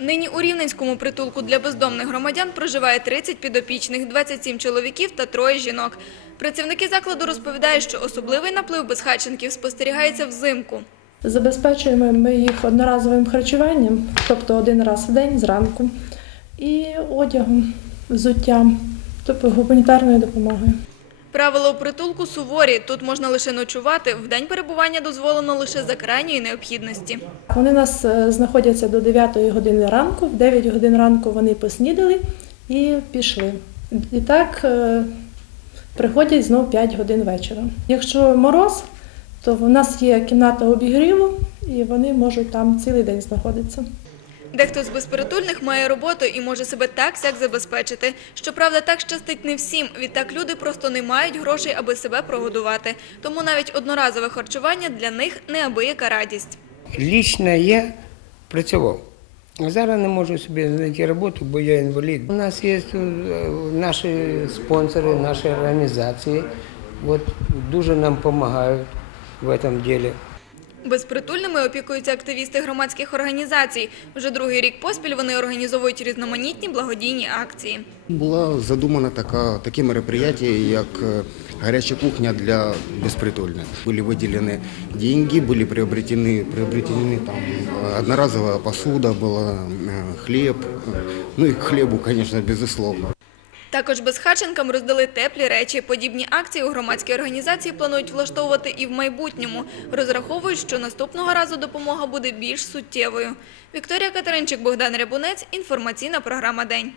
Нині у Рівненському притулку для бездомних громадян проживає 30 підопічних, 27 чоловіків та троє жінок. Працівники закладу розповідають, що особливий наплив безхатченків спостерігається взимку. Забезпечуємо ми їх одноразовим харчуванням, тобто один раз в день зранку, і одягом, взуттям, тобто гуманітарною допомогою. Правила у притулку суворі. Тут можна лише ночувати. В день перебування дозволено лише за крайньої необхідності. Вони нас е, знаходяться до 9 години ранку. В 9 годин ранку вони поснідали і пішли. І так е, приходять знову 5 годин вечора. Якщо мороз, то в нас є кімната обігріву, і вони можуть там цілий день знаходитися. Дехто з безпритульних має роботу і може себе так сяк забезпечити. Щоправда, так щастить не всім. Відтак люди просто не мають грошей, аби себе прогодувати. Тому навіть одноразове харчування для них неабияка радість. Лічно я працював. Зараз не можу собі знайти роботу, бо я інвалід. У нас є е, наші спонсори, наші організації. Дуже нам допомагають в цьому ділі. Безпритульними опікуються активісти громадських організацій. Вже другий рік поспіль вони організовують різноманітні благодійні акції. Була задумана така, таке мероприятие, як е, гаряча кухня для безпритульних. Були виділені деньги, були приобретені, приобретені там е, одноразова посуда, була е, хліб. Ну і хлібу, звісно, безусловно. Також безхатченкам роздали теплі речі. Подібні акції у громадській організації планують влаштовувати і в майбутньому. Розраховують, що наступного разу допомога буде більш суттєвою. Вікторія Катеринчик, Богдан Рябунець. Інформаційна програма «День».